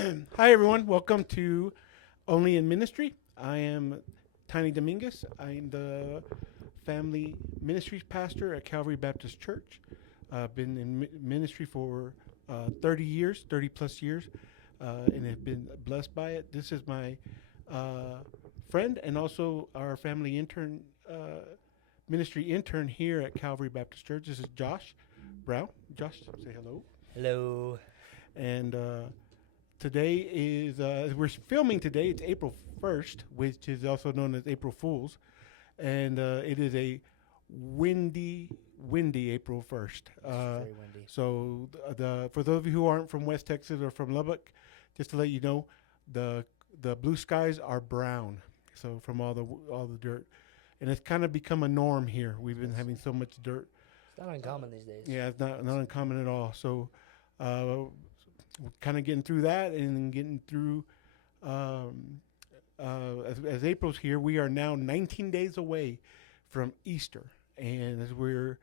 Hi, everyone. Welcome to Only in Ministry. I am Tiny Dominguez. I'm the family ministries pastor at Calvary Baptist Church. I've been in ministry for 30 years, 30 plus years, and have been blessed by it. This is my uh, friend and also our family intern, ministry intern here at Calvary Baptist Church. This is Josh Brown. Josh, say hello. Hello. And today is we're filming today. It's April 1st, which is also known as April Fools, and it is a windy April 1st. It's very windy. So the for those of you who aren't from West Texas or from Lubbock, just to let you know, the the blue skies are brown. So from all the dirt, and it's kind of become a norm here. We've been having so much dirt. It's not uncommon these days. Yeah, it's not uncommon at all. So uh, kind of getting through that and getting through. Um, as April's here, we are now 19 days away from Easter, and as we're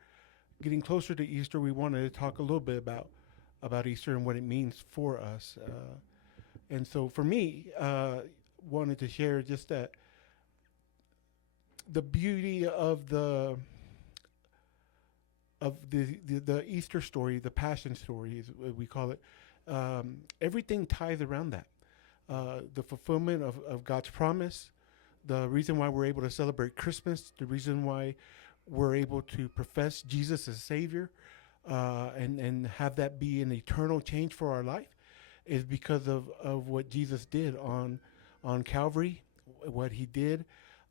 getting closer to Easter, we wanted to talk a little bit about Easter and what it means for us. And so, for me, wanted to share just that the beauty of the Easter story, the Passion story, is what we call it. Everything ties around that. The fulfillment of God's promise, the reason why we're able to celebrate Christmas, the reason why we're able to profess Jesus as Savior, and have that be an eternal change for our life, is because of what Jesus did on Calvary, what He did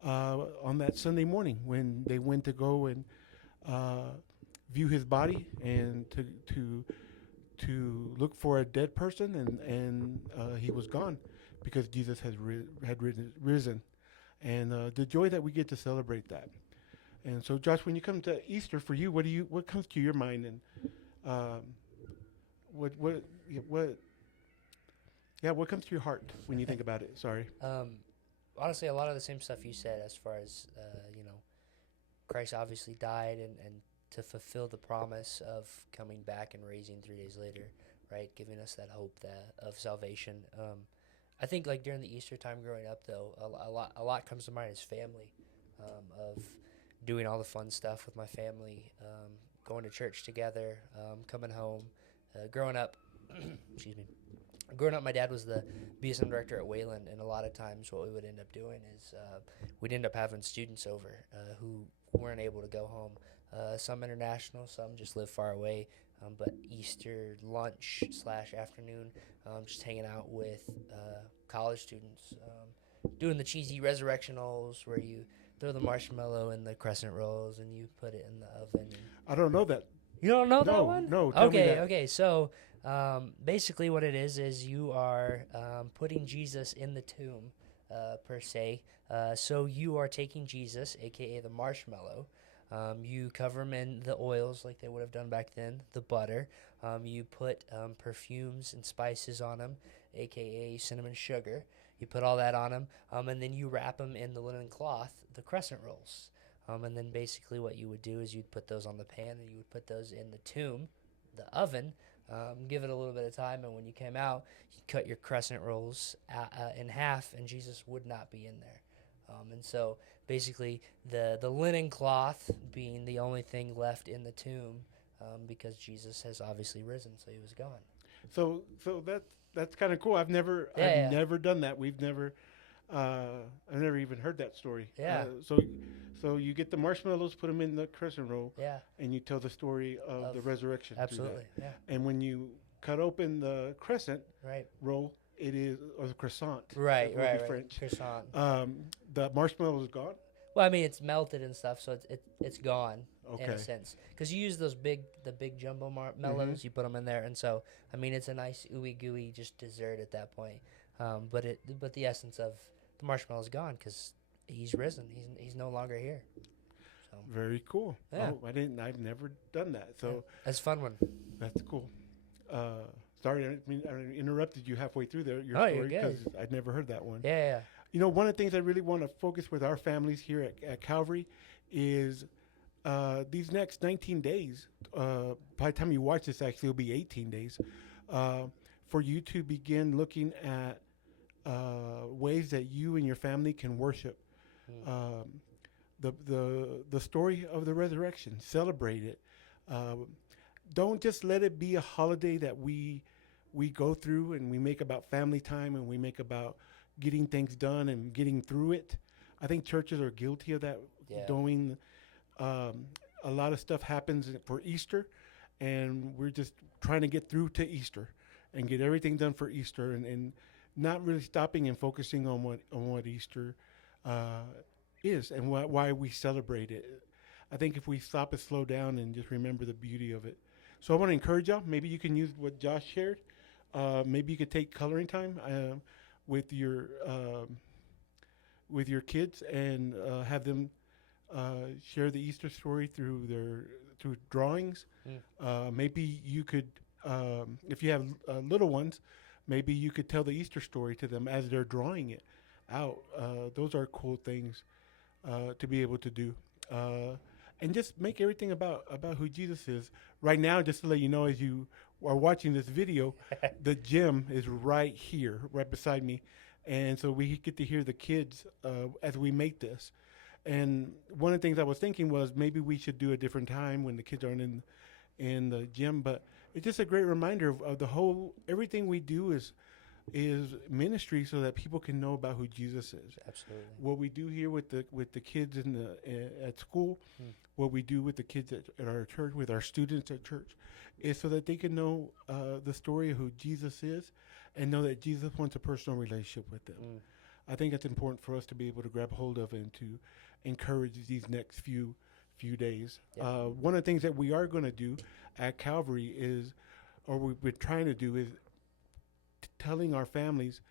on that Sunday morning when they went to go and uh, view His body and to look for a dead person, and he was gone because Jesus had risen, and the joy that we get to celebrate that. And so, Josh, when you come to Easter for you, what comes to your mind, and um, what yeah, what comes to your heart when you think about it? Sorry. Um, Honestly, a lot of the same stuff you said as far as, Christ obviously died and to fulfill the promise of coming back and raising 3 days later, right? Giving us that hope of salvation. I think like during the Easter time growing up though, a lot comes to mind is family, of doing all the fun stuff with my family, going to church together, coming home, growing up, excuse me. Growing up, my dad was the BSM director at Wayland, and a lot of times what we would end up doing is we'd end up having students over who weren't able to go home. Some international, some just live far away. But Easter lunch slash afternoon, just hanging out with college students, doing the cheesy resurrectionals where you throw the marshmallow in the crescent rolls and you put it in the oven. I don't know that. You don't know that No, one? no. Tell me that. Okay. So basically, what it is you are putting Jesus in the tomb, per se. So you are taking Jesus, aka the marshmallow. You cover him in the oils like they would have done back then, the butter. You put perfumes and spices on him, aka cinnamon sugar. You put all that on him, and then you wrap him in the linen cloth, the crescent rolls. And then basically what you would do is you'd put those on the pan and you would put those in the tomb, the oven, give it a little bit of time, and when you came out, you cut your crescent rolls in half, and Jesus would not be in there. And so basically the linen cloth being the only thing left in the tomb, because Jesus has obviously risen, so he was gone. So that's kind of cool. Yeah. I've never done that. I've never even heard that story. Yeah. So you get the marshmallows, put them in the crescent roll, Yeah, and you tell the story of the resurrection. through absolutely. that. Yeah, And when you cut open the crescent right. roll, it is or the croissant. Right, that would be right. French. Croissant. The marshmallow is gone. Well, I mean, it's melted and stuff, so it's gone in Okay. a sense. Because you use the big jumbo mellows, you put them in there, and so I mean, it's a nice ooey gooey just dessert at that point. But the essence of the marshmallow is gone because he's risen. He's no longer here. So Very cool. Yeah. Oh, I've never done that. So yeah, that's a fun one. that's cool. Sorry, I interrupted you halfway through your Oh, you're story good. because I'd never heard that one. Yeah. You know, one of the things I really want to focus with our families here at Calvary is these next 19 days. By the time you watch this, actually, it'll be 18 days. for you to begin looking at ways that you and your family can worship the story of the resurrection. Celebrate it. Don't just let it be a holiday that we go through and we make about family time and we make about getting things done and getting through it. I think churches are guilty of that. Yeah. Doing a lot of stuff happens for Easter, and we're just trying to get through to Easter and get everything done for Easter, and not really stopping and focusing on what Easter is and why we celebrate it. I think if we stop and slow down and just remember the beauty of it. So I want to encourage y'all. Maybe you can use what Josh shared. Maybe you could take coloring time with your kids and have them share the Easter story through drawings. Maybe you could, if you have little ones, maybe you could tell the Easter story to them as they're drawing it out. Those are cool things to be able to do. And just make everything about who Jesus is. Right now, just to let you know, as you are watching this video, the gym is right here, right beside me. And so we get to hear the kids as we make this. And one of the things I was thinking was maybe we should do a different time when the kids aren't in the gym. But it's just a great reminder of the whole, everything we do is ministry so that people can know about who Jesus is. Absolutely. What we do here with the kids at school, what we do with the kids at our church, with our students at church, is so that they can know the story of who Jesus is and know that Jesus wants a personal relationship with them. I think it's important for us to be able to grab hold of and to encourage these next few days. Yeah. One of the things that we are going to do at Calvary is, or we've been trying to do, is telling our families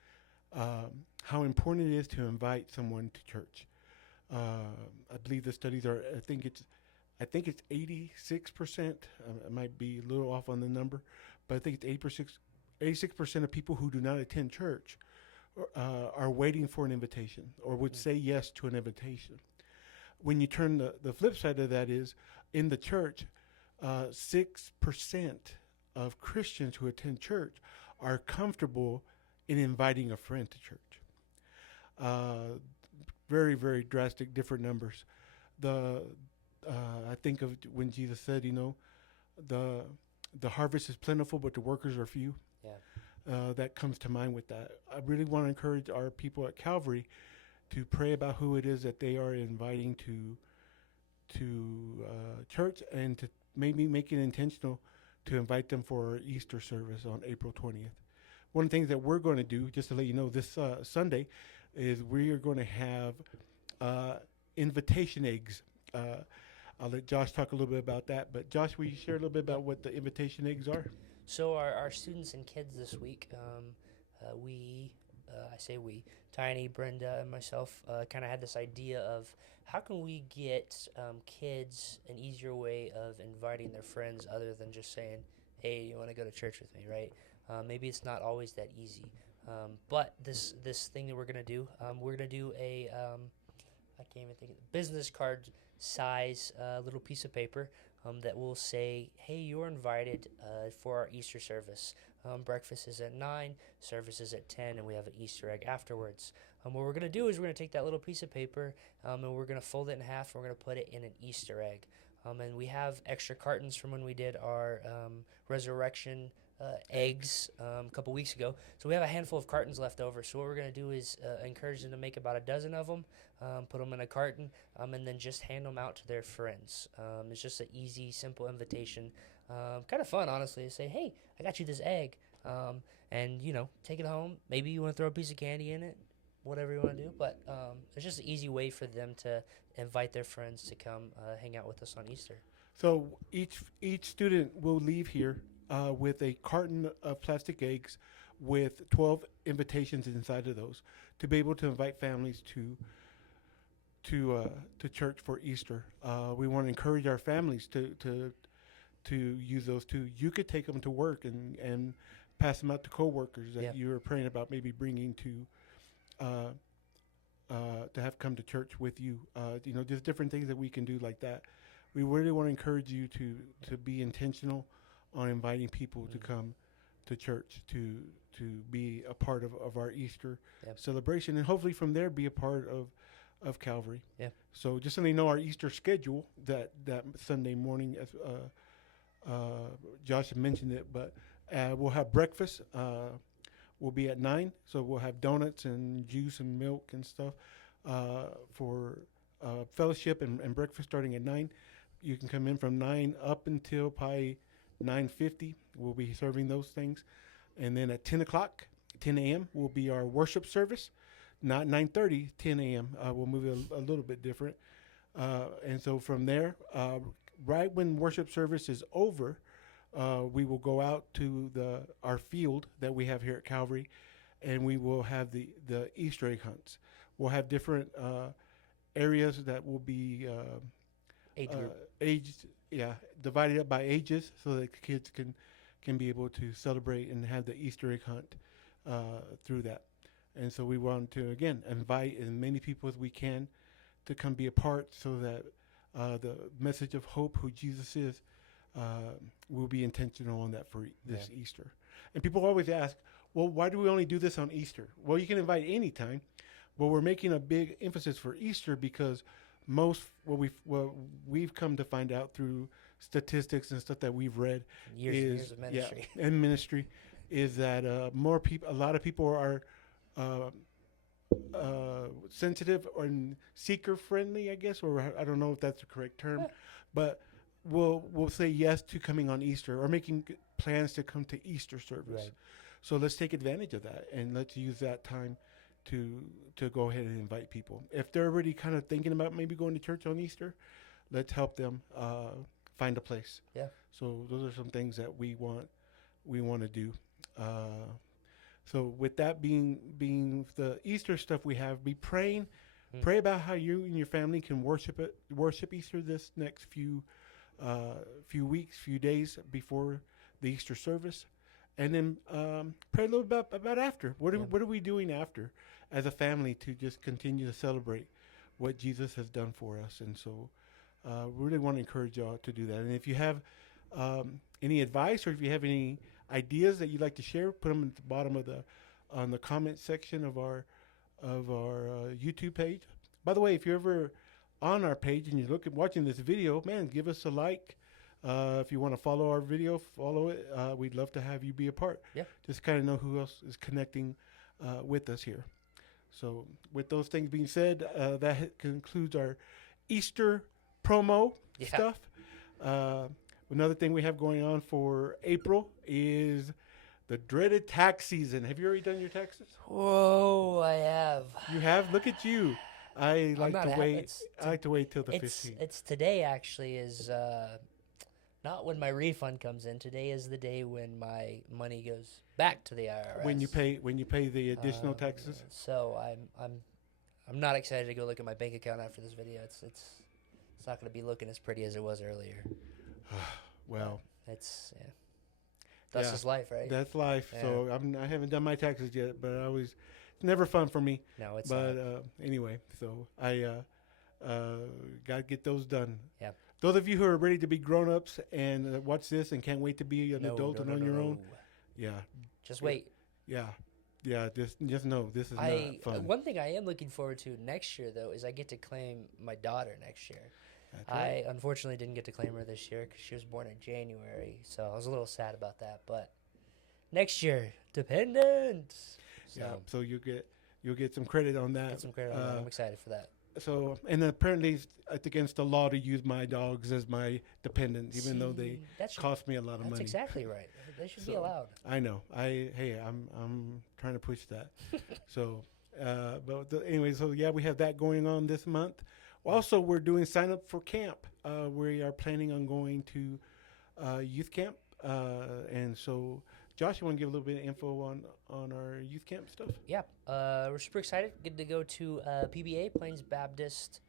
how important it is to invite someone to church. I believe the studies are, I think it's 86%. I might be a little off on the number, but I think it's 86% of people who do not attend church are waiting for an invitation or would say yes to an invitation. When you turn the flip side of that is, in the church, 6% of Christians who attend church are comfortable in inviting a friend to church. Very, very drastic, different numbers. I think of when Jesus said, the harvest is plentiful, but the workers are few. Yeah. That comes to mind with that. I really want to encourage our people at Calvary to pray about who it is that they are inviting to church, and to maybe make it intentional to invite them for our Easter service on April 20th. One of the things that we're going to do, just to let you know, this Sunday, is we are going to have invitation eggs. I'll let Josh talk a little bit about that. But Josh, will you share a little bit about what the invitation eggs are? So our students and kids this week, I say we, Tiny, Brenda, and myself, kind of had this idea of how can we get kids an easier way of inviting their friends other than just saying, hey, you want to go to church with me, right? Maybe it's not always that easy. But this thing that we're going to do a, I can't even think of it, business card size little piece of paper that will say, hey, you're invited for our Easter service. Breakfast is at 9, service is at 10, and we have an Easter egg afterwards. What we're going to do is we're going to take that little piece of paper and we're going to fold it in half, and we're going to put it in an Easter egg. And we have extra cartons from when we did our resurrection eggs a couple weeks ago. So we have a handful of cartons left over. So what we're going to do is encourage them to make about a dozen of them, put them in a carton, and then just hand them out to their friends. It's just an easy, simple invitation. Kind of fun, honestly, to say, hey, I got you this egg. And, take it home. Maybe you want to throw a piece of candy in it, whatever you want to do. But it's just an easy way for them to invite their friends to come hang out with us on Easter. So each student will leave here with a carton of plastic eggs with 12 invitations inside of those to be able to invite families to church for Easter. We want to encourage our families to use those too. You could take them to work and pass them out to coworkers that you were praying about maybe bringing to have come to church with you. Just different things that we can do like that. We really want to encourage you to be intentional on inviting people to come to church to be a part of our Easter Yep. celebration, and hopefully from there be a part of Calvary. Yeah. So just so they know our Easter schedule, that Sunday morning, as Josh mentioned it, but we'll have breakfast. Will be at 9, so we'll have donuts and juice and milk and stuff for fellowship and breakfast starting at 9. You can come in from 9 up until probably 9:50. We'll be serving those things, and then at 10 o'clock, 10 a.m. will be our worship service. Not 9:30, 10 a.m. We'll move it a little bit different, and so from there, right when worship service is over, we will go out to our field that we have here at Calvary, and we will have the Easter egg hunts. We'll have different areas that will be Age group. aged, divided up by ages, so that the kids can be able to celebrate and have the Easter egg hunt through that. And so we want to again invite as many people as we can to come be a part, so that the message of hope, who Jesus is, we'll be intentional on that for this Easter. And people always ask, well, why do we only do this on Easter? Well, you can invite anytime, but we're making a big emphasis for Easter because what we've come to find out through statistics and stuff that we've read Years of ministry. and ministry is that a lot of people are sensitive or seeker friendly, I guess, or I don't know if that's the correct term, but we'll say yes to coming on Easter or making plans to come to Easter service. Right. So let's take advantage of that, and let's use that time to go ahead and invite people. If they're already kind of thinking about maybe going to church on Easter, let's help them find a place. Yeah. So those are some things that we want to do. So with that being the Easter stuff we have, be praying. Pray about how you and your family can worship Easter this next few weeks, few days before the Easter service, and then pray a little bit about after. What are we doing after as a family to just continue to celebrate what Jesus has done for us? And so, we really want to encourage y'all to do that. And if you have any advice, or if you have any ideas that you'd like to share, put them at the bottom on the comment section of our YouTube page. By the way, if you're ever on our page and you're watching this video, man, give us a like. If you want to follow our video, follow it. We'd love to have you be a part. Yeah. Just kind of know who else is connecting with us here. So with those things being said, that concludes our Easter promo stuff. Another thing we have going on for April is the dreaded tax season. Have you already done your taxes? Whoa, I have. You have? Look at you. I like to wait till the 15th. It's today actually is not when my refund comes in. Today is the day when my money goes back to the IRS. When you pay the additional taxes. So I'm not excited to go look at my bank account after this video. It's not going to be looking as pretty as it was earlier. Well, that's just life, right? That's life. Yeah. So I haven't done my taxes yet, but it's never fun for me. No, it's not. But anyway, so I got to get those done. Yeah. Those of you who are ready to be grown-ups and watch this and can't wait to be an adult and on your own, just wait. Yeah. Just know this is not fun. One thing I am looking forward to next year, though, is I get to claim my daughter next year. That's right. I unfortunately didn't get to claim her this year because she was born in January, so I was a little sad about that. But next year, dependent. So you'll get some credit on that. Get some credit on that. I'm excited for that. So, and apparently it's against the law to use my dogs as my dependents, even though they cost me a lot of money. That's exactly right. They should be allowed. I know. I'm trying to push that. So, anyway, so we have that going on this month. Also, we're doing sign up for camp. We are planning on going to youth camp, and so Josh, you want to give a little bit of info on our youth camp stuff? Yeah, we're super excited. Good to go to PBA, Plains Baptist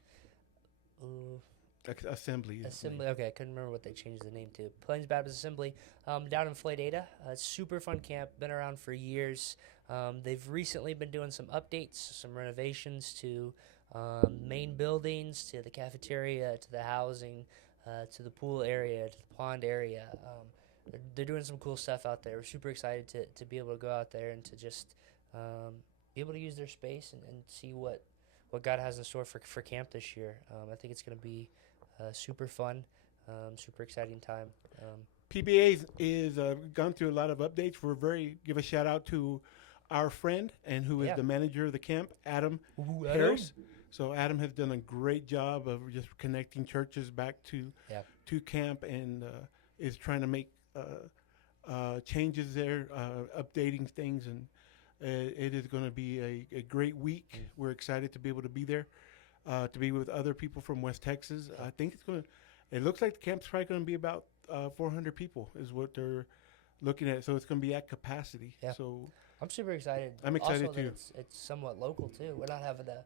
Assembly. Okay, I couldn't remember what they changed the name to. Plains Baptist Assembly, down in Floydada. Super fun camp. Been around for years. They've recently been doing some updates, some renovations to main buildings, to the cafeteria, to the housing, to the pool area, to the pond area. they're doing some cool stuff out there. We're super excited to be able to go out there and to just be able to use their space and see what God has in store for camp this year. I think it's going to be super fun, super exciting time. PBA is gone through a lot of updates. Give a shout out to our friend and who is Yeah. the manager of the camp, Adam Ooh, Harris. So Adam has done a great job of just connecting churches back to Yeah. camp and is trying to make changes there, updating things, and it is going to be a great week. We're excited to be able to be there, to be with other people from West Texas. I think it's going to. It looks like the camp's probably going to be about 400 people is what they're looking at. So it's going to be at capacity. Yeah. So I'm super excited. I'm excited also too. That it's somewhat local too. We're not having to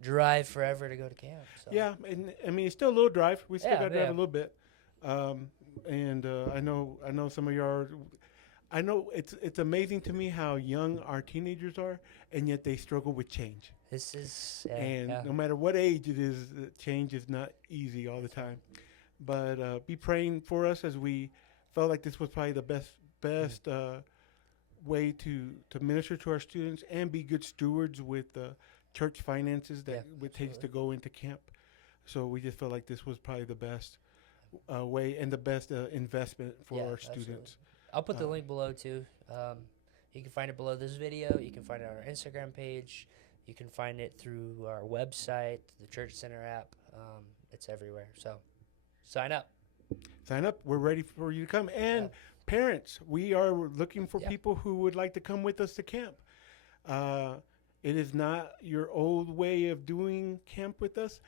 drive forever to go to camp. So. yeah, and I mean it's still a little drive. We still Yeah, got to drive yeah. a little bit. And I know some of you are. I know it's amazing to me how young our teenagers are, and yet they struggle with change. This is And yeah. no matter what age it is, change is not easy all the time. But be praying for us as we felt like this was probably the best way to minister to our students and be good stewards with church finances that Yeah, it takes to absolutely. go into camp. So we just felt like this was probably the best way and the best investment for Yeah, our absolutely. students. I'll put the Um, link below too. You can find it below this video. You can find it on our Instagram page. You can find it through our website, the Church Center app. It's everywhere. So sign up. Sign up. We're ready for you to come. And Yeah. parents, we are looking for Yeah. people who would like to come with us to camp. It is not your old way of doing camp with us.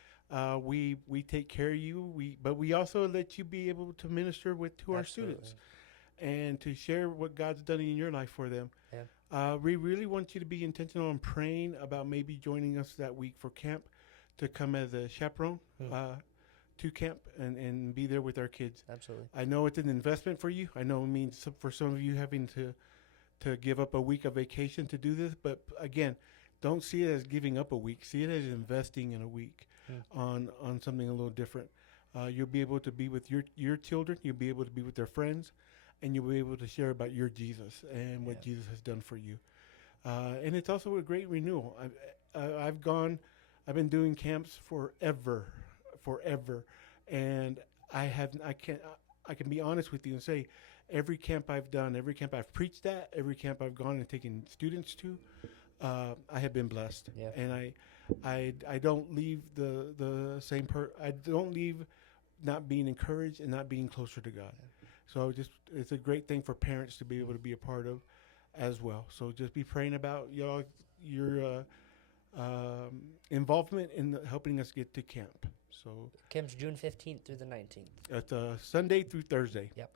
We take care of you. But we also let you be able to minister to our students and to share what God's done in your life for them. Yeah. We really want you to be intentional on praying about maybe joining us that week for camp, to come as a chaperone to camp and be there with our kids. Absolutely. I know it's an investment for you. I know it means for some of you having to give up a week of vacation to do this. But again, don't see it as giving up a week. See it as investing in a week on something a little different. You'll be able to be with your children. You'll be able to be with their friends. And you'll be able to share about your Jesus and what Jesus has done for you. And it's also a great renewal. I've been doing camps forever. And I can be honest with you and say, every camp I've done, every camp I've preached at, every camp I've gone and taken students to, I have been blessed. Yeah. And I don't leave the same I don't leave not being encouraged and not being closer to God. So it's a great thing for parents to be able to be a part of as well. So just be praying about your involvement in helping us get to camp. So Camp's June 15th through the 19th. it's Sunday through Thursday. Yep.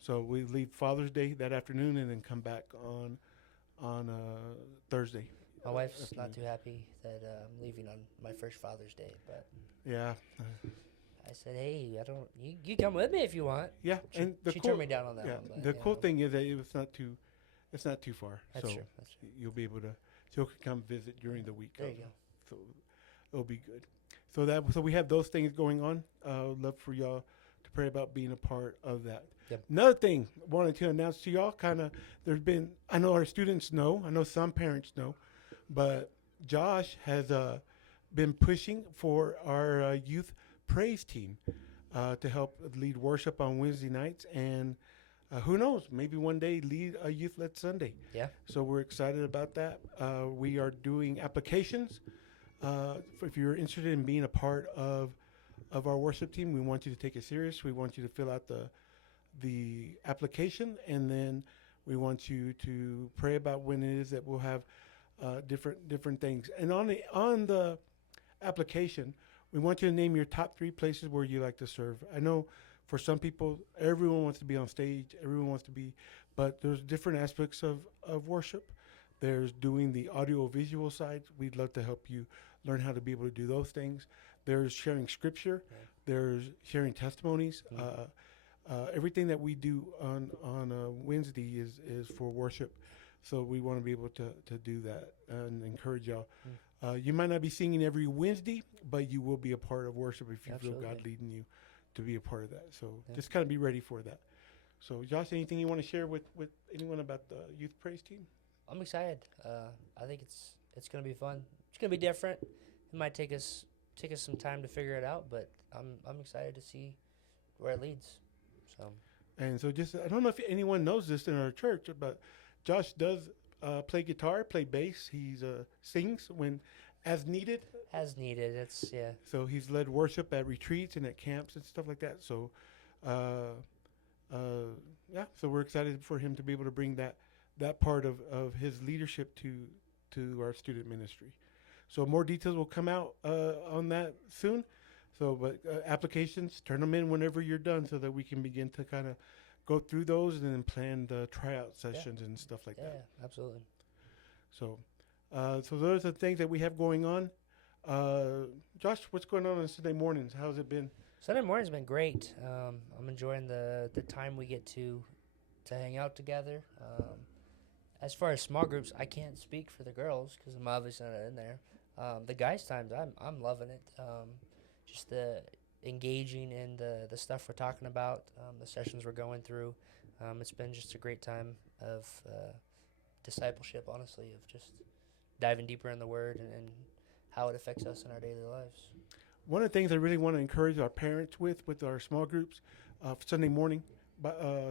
So we leave Father's Day that afternoon and then come back on Thursday. My wife's afternoon. not too happy that I'm leaving on my first Father's Day, but Yeah. I said, "Hey, I don't. You come with me if you want." Yeah. And the She cool, turned me down on that yeah, one. But, the you cool know, thing is that it's not too far. That's so true. That's true. you'll be able to. She'll come visit during the week. There you go. So it'll be good. So we have those things going on. Love for y'all to pray about being a part of that. Yep. Another thing wanted to announce to y'all, I know our students know, I know some parents know, but Josh has been pushing for our youth praise team to help lead worship on Wednesday nights, and who knows, maybe one day lead a youth-led Sunday. Yeah. So we're excited about that. We are doing applications. If you're interested in being a part of our worship team, we want you to take it serious. We want you to fill out the application, and then we want you to pray about when it is that we'll have different things. And on the application, we want you to name your top 3 places where you like to serve. I know for some people, everyone wants to be on stage, everyone wants to be, but there's different aspects of worship. There's doing the audio visual side. We'd love to help you learn how to be able to do those things. There's sharing scripture. Yeah. There's sharing testimonies. Everything that we do on Wednesday is for worship. So we want to be able to do that and encourage y'all. You might not be singing every Wednesday, but you will be a part of worship if you feel God Absolutely. leading you to be a part of that. So Yeah. just kind of be ready for that. So, Josh, anything you want to share with anyone about the youth praise team? I'm excited. I think it's gonna be fun. It's gonna be different. It might take us some time to figure it out, but I'm excited to see where it leads. So And so, just I don't know if anyone knows this in our church, but Josh does play guitar, play bass. He's sings when as needed. as needed, it's yeah. So he's led worship at retreats and at camps and stuff like that. So, uh, uh, yeah. So we're excited for him to be able to bring that part of his leadership to our student ministry. So more details will come out on that soon. So, but applications, turn them in whenever you're done, so that we can begin to kind of go through those and then plan the tryout sessions and stuff like Yeah, that. absolutely. So, so those are the things that we have going on. Josh, what's going on Sunday mornings? How's it been? Sunday morning's been great. I'm enjoying the time we get to hang out together. As far as small groups, I can't speak for the girls because I'm obviously not in there. The guys' times, I'm loving it. Just the engaging in the stuff we're talking about, the sessions we're going through. It's been just a great time of discipleship, honestly, of just diving deeper in the Word and how it affects us in our daily lives. One of the things I really want to encourage our parents with our small groups for Sunday morning,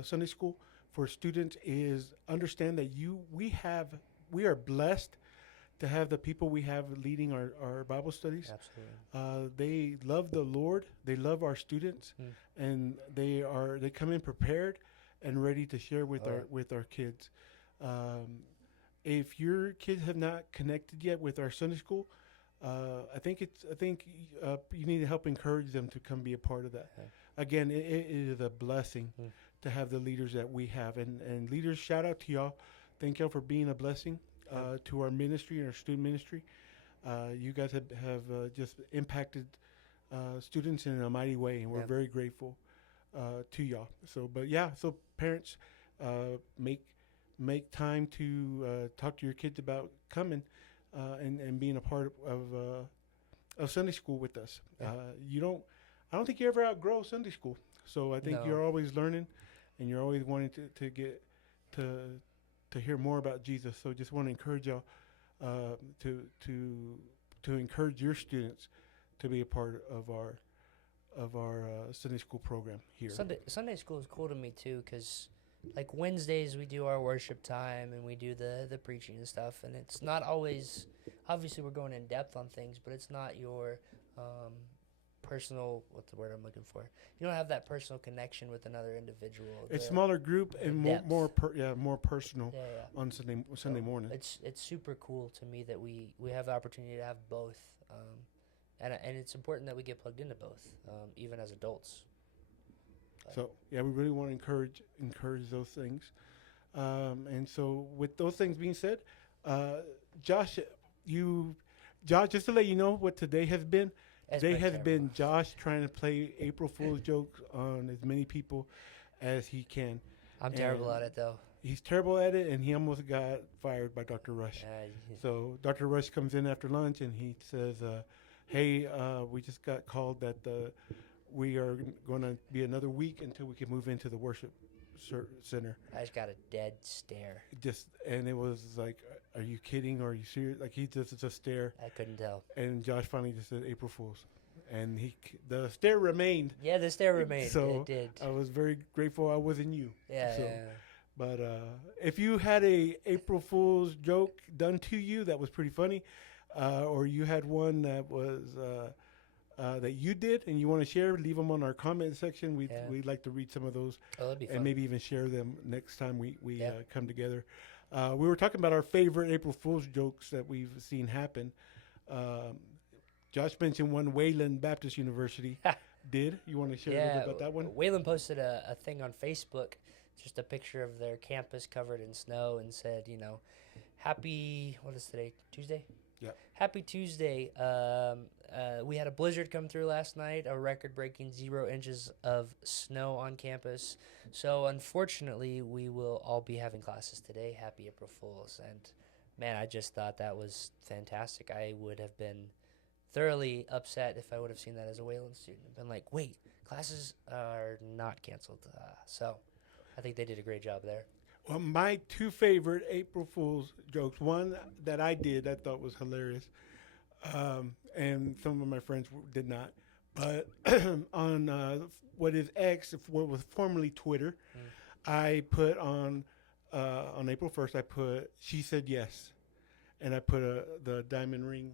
Sunday school for students is understand that we are blessed to have the people we have leading our Bible studies. Absolutely. They love the Lord. They love our students, and they come in prepared and ready to share with our kids. If your kids have not connected yet with our Sunday school, I think you need to help encourage them to come be a part of that. Okay. Again, it is a blessing to have the leaders that we have, and leaders, shout out to y'all. Thank y'all for being a blessing to our ministry and our student ministry. You guys have just impacted students in a mighty way, and we're very grateful to y'all. So, but yeah, so parents, make time to talk to your kids about coming and being a part of Sunday school with us. Yeah. I don't think you ever outgrow Sunday school. So I think No. you're always learning, and you're always wanting to get to hear more about Jesus. So just want to encourage y'all to encourage your students to be a part of our Sunday school program here. Sunday school is cool to me too, because like Wednesdays we do our worship time and we do the preaching and stuff, and it's not always, obviously we're going in depth on things, but it's not your personal, what's the word I'm looking for? You don't have that personal connection with another individual. It's smaller group and depth. more personal Yeah. on Sunday morning. It's super cool to me that we have the opportunity to have both, and it's important that we get plugged into both, even as adults. So yeah, we really want to encourage those things. And so with those things being said, Josh, just to let you know what today has been. Today has been Josh trying to play April Fool's jokes on as many people as he can. I'm terrible at it though. He's terrible at it, and he almost got fired by Dr. Rush. So Dr. Rush comes in after lunch, and he says, hey, we just got called that we are going to be another week until we can move into the worship center. I just got a dead stare. And it was like, are you kidding? Or are you serious? Like, he just stare. I couldn't tell. And Josh finally just said April Fool's. And the stare remained. Yeah, the stare remained. So it did. I was very grateful I wasn't you. Yeah. So, Yeah. But if you had a April Fool's joke done to you that was pretty funny, or you had one that was that you did and you want to share, leave them on our comment section. We'd like to read some of those, that'd be fun. and maybe even share them next time we come together. We were talking about our favorite April Fool's jokes that we've seen happen. Josh mentioned one Wayland Baptist University did. You want to share a little bit about that one? Wayland posted a thing on Facebook, just a picture of their campus covered in snow, and said, happy, what is today, Tuesday? Yeah. Happy Tuesday. We had a blizzard come through last night, a record-breaking 0 inches of snow on campus. So unfortunately, we will all be having classes today. Happy April Fools. And man, I just thought that was fantastic. I would have been thoroughly upset if I would have seen that as a Wayland student. I've been like, wait, classes are not canceled. So I think they did a great job there. Well, my two favorite April Fool's jokes. One that I did, I thought was hilarious, and some of my friends did not. But on what is X, what was formerly Twitter, I put on April 1st. I put she said yes, and I put the diamond ring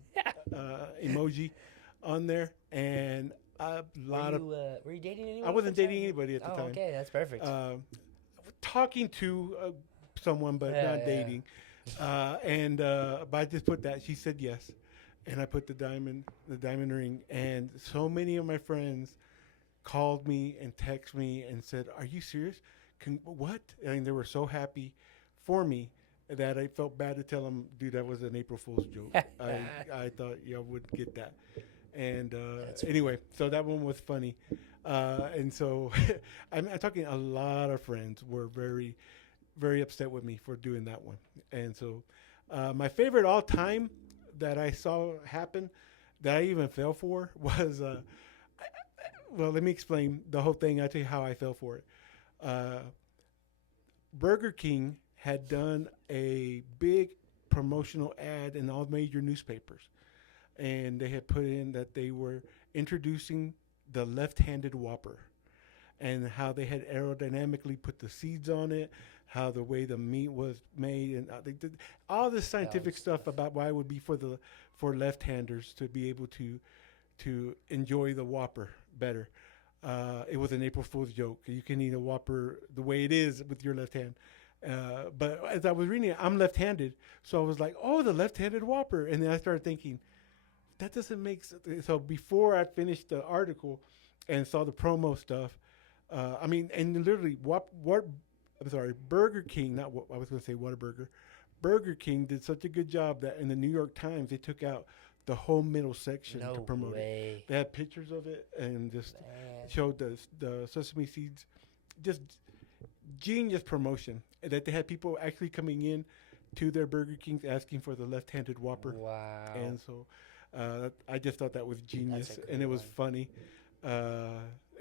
emoji on there, and a lot of Were you dating anyone? I at wasn't the dating time? anybody at the Oh, time. okay, that's perfect. Talking to someone, but Yeah, not yeah. dating. But I just put that. She said yes, and I put the diamond ring. And so many of my friends called me and texted me and said, "Are you serious? What?" And they were so happy for me that I felt bad to tell them, "Dude, that was an April Fool's joke." I thought y'all would get that. And anyway, so that one was funny. And so I'm talking a lot of friends were very, very upset with me for doing that one. And so my favorite all time that I saw happen that I even fell for was, well, let me explain the whole thing. I'll tell you how I fell for it. Burger King had done a big promotional ad in all major newspapers. And they had put in that they were introducing the left-handed Whopper and how they had aerodynamically put the seeds on it, how the way the meat was made, and they did all this scientific stuff about why it would be for left-handers to be able to enjoy the Whopper better. It was an April Fool's joke. You can eat a Whopper the way it is with your left hand. But as I was reading it, I'm left-handed, so I was like, "Oh, the left-handed Whopper," and then I started thinking, that doesn't make sense. So before I finished the article and saw the promo stuff, and literally, Burger King, I was going to say Whataburger. Burger King did such a good job that in the New York Times, they took out the whole middle section No to promote it. way. They had pictures of it and just Man. showed the sesame seeds. Just genius promotion. That they had people actually coming in to their Burger Kings asking for the left-handed Whopper. Wow. And so I just thought that was genius, That's a and great it was one. funny.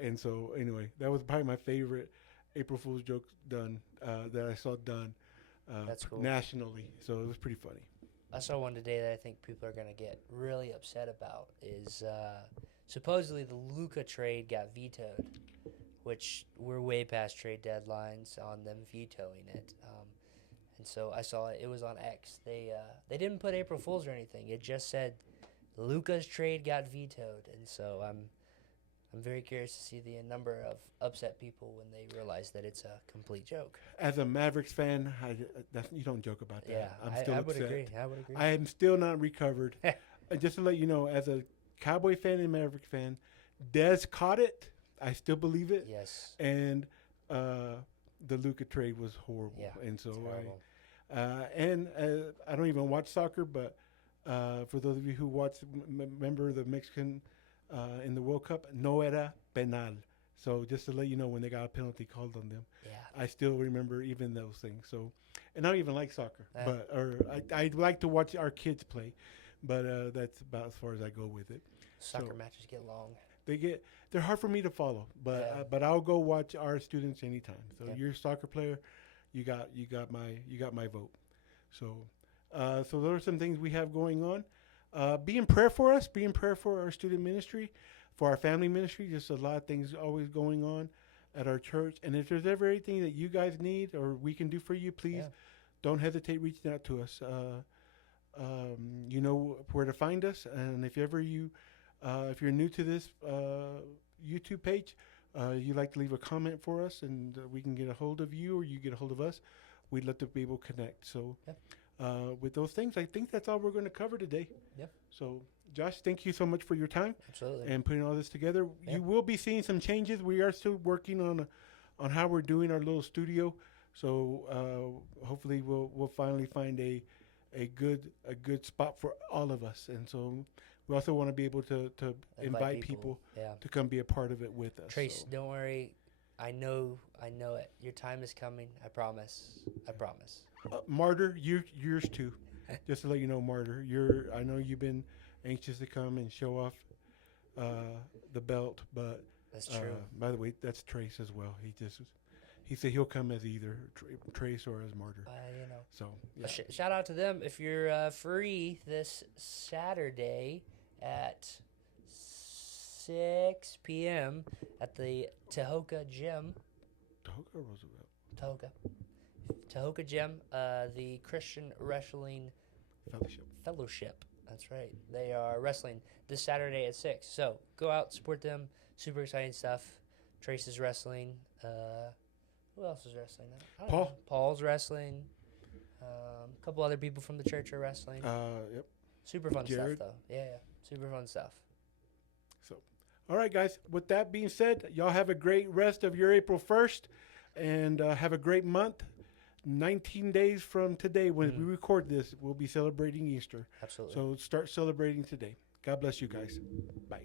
And so anyway, that was probably my favorite April Fool's joke done that I saw done That's cool. nationally. So it was pretty funny. I saw one today that I think people are going to get really upset about is supposedly the Luca trade got vetoed, which we're way past trade deadlines on them vetoing it. And so I saw it was on X. They didn't put April Fools or anything. It just said Luca's trade got vetoed, and so I'm very curious to see the number of upset people when they realize that it's a complete joke. As a Mavericks fan, you don't joke about that. Yeah, I'm still I upset. would agree. I would agree. I am still not recovered. Just to let you know, as a Cowboy fan and Mavericks fan, Dez caught it. I still believe it. Yes. And the Luka trade was horrible. Yeah, and so terrible. I don't even watch soccer, but for those of you who watch, remember the Mexican in the World Cup, no era penal. So just to let you know, when they got a penalty called on them, Yeah. I still remember even those things. So, and I don't even like soccer, Yeah. I like to watch our kids play, but that's about as far as I go with it. Soccer So- matches get long. They're hard for me to follow, but Yeah. but I'll go watch our students anytime. So Yeah. you're a soccer player, you got my vote. So so those are some things we have going on. Be in prayer for us. Be in prayer for our student ministry, for our family ministry. Just a lot of things always going on at our church. And if there's ever anything that you guys need or we can do for you, please Yeah. don't hesitate reaching out to us. You know where to find us, and if you're new to this YouTube page, you'd like to leave a comment for us, and we can get a hold of you, or you get a hold of us. We'd love to be able to connect. So, with those things, I think that's all we're going to cover today. Yep. So, Josh, thank you so much for your time Absolutely. and putting all this together. Yeah. You will be seeing some changes. We are still working on how we're doing our little studio. So hopefully we'll finally find a good spot for all of us. And so we also want to be able to invite people Yeah. to come be a part of it with us. Trace, So, don't worry. I know it. Your time is coming. I promise. Martyr, yours too. Just to let you know, Martyr, I know you've been anxious to come and show off the belt, but That's true. by the way, that's Trace as well. he said he'll come as either Trace or as martyr. You know. So yeah. Shout out to them if you're free this Saturday at 6 p.m. at the Tahoka Gym. Tahoka or Roosevelt? Tahoka Gym, the Christian Wrestling Fellowship. That's right. They are wrestling this Saturday at 6. So go out, support them. Super exciting stuff. Trace is wrestling. Who else is wrestling now? I don't know. Paul's wrestling. A couple other people from the church are wrestling. Yep. Super fun Jared. stuff, though. Yeah, super fun stuff. So, all right, guys. With that being said, y'all have a great rest of your April 1st and have a great month. 19 days from today, when we record this, we'll be celebrating Easter. Absolutely. So start celebrating today. God bless you guys. Bye.